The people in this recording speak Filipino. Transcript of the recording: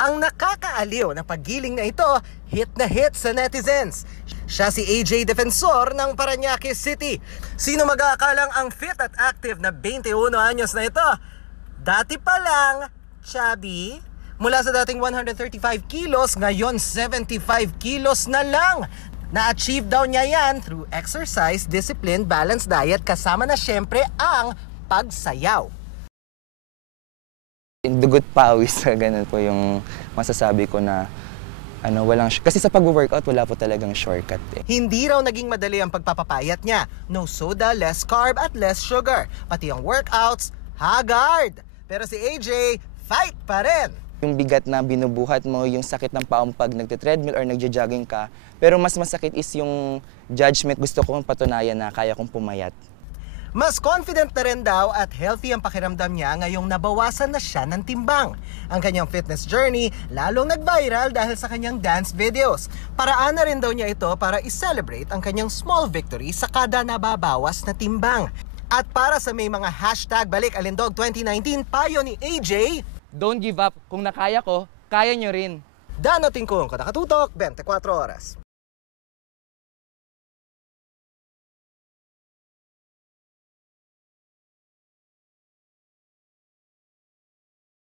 Ang nakakaaliw na paggiling na ito, hit na hit sa netizens. Siya si AJ Defensor ng Parañaque City. Sino mag-aakalang ang fit at active na 21 anyos na ito? Dati pa lang, chubby. Mula sa dating 135 kilos, ngayon 75 kilos na lang. Na-achieve daw niya yan through exercise, discipline, balanced diet, kasama na syempre ang pagsayaw. Dugot pawis, ganun po yung masasabi ko na kasi sa pag-workout wala po talagang shortcut eh. Hindi raw naging madali ang pagpapapayat niya. No soda, less carb at less sugar. Pati ang workouts, haggard. Pero si AJ, fight pa rin. Yung bigat na binubuhat mo, yung sakit ng paa mo pag nagte-treadmill or nagja-jogging ka. Pero mas masakit is yung judgment. Gusto kong patunayan na kaya kong pumayat. Mas confident na rin daw at healthy ang pakiramdam niya ngayong nabawasan na siya ng timbang. Ang kanyang fitness journey lalong nag-viral dahil sa kanyang dance videos. Paraan na rin daw niya ito para i-celebrate ang kanyang small victory sa kada nababawas na timbang. At para sa may mga hashtag Balik Alindog 2019, payo ni AJ, don't give up. Kung nakaya ko, kaya nyo rin. Dano Tingkong, Kada Katutok, 24 Oras.